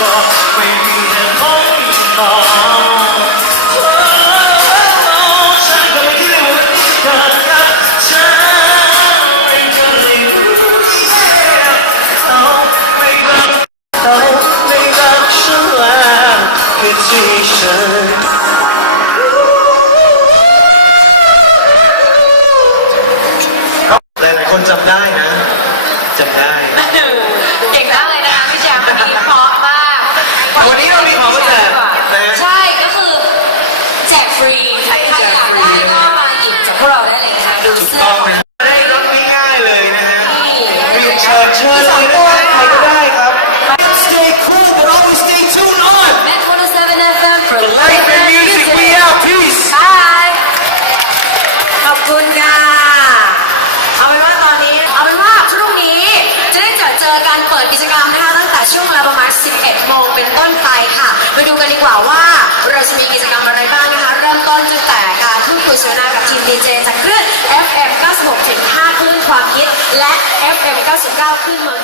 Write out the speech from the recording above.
ก็ไม่คิดเลยว่าจะเกิดกับฉันไม่เคยรู้เขาไม่รักเขาไม่รักฉันแล้วแค่ที่ฉันหลายๆคนจำได้ ปิดกิจกรรมนะคะตั้งแต่ช่วงเวลาประมาณ 11 โมงเป็นต้นไปค่ะมาดูกันดีกว่าว่าเราจะมีกิจกรรมอะไรบ้างนะคะ เริ่มต้นตั้งแต่การพูดคุยสนทนากับทีมดีเจจากคลื่น FM 96.5คลื่นความคิด และ FM 99คลื่นเมือง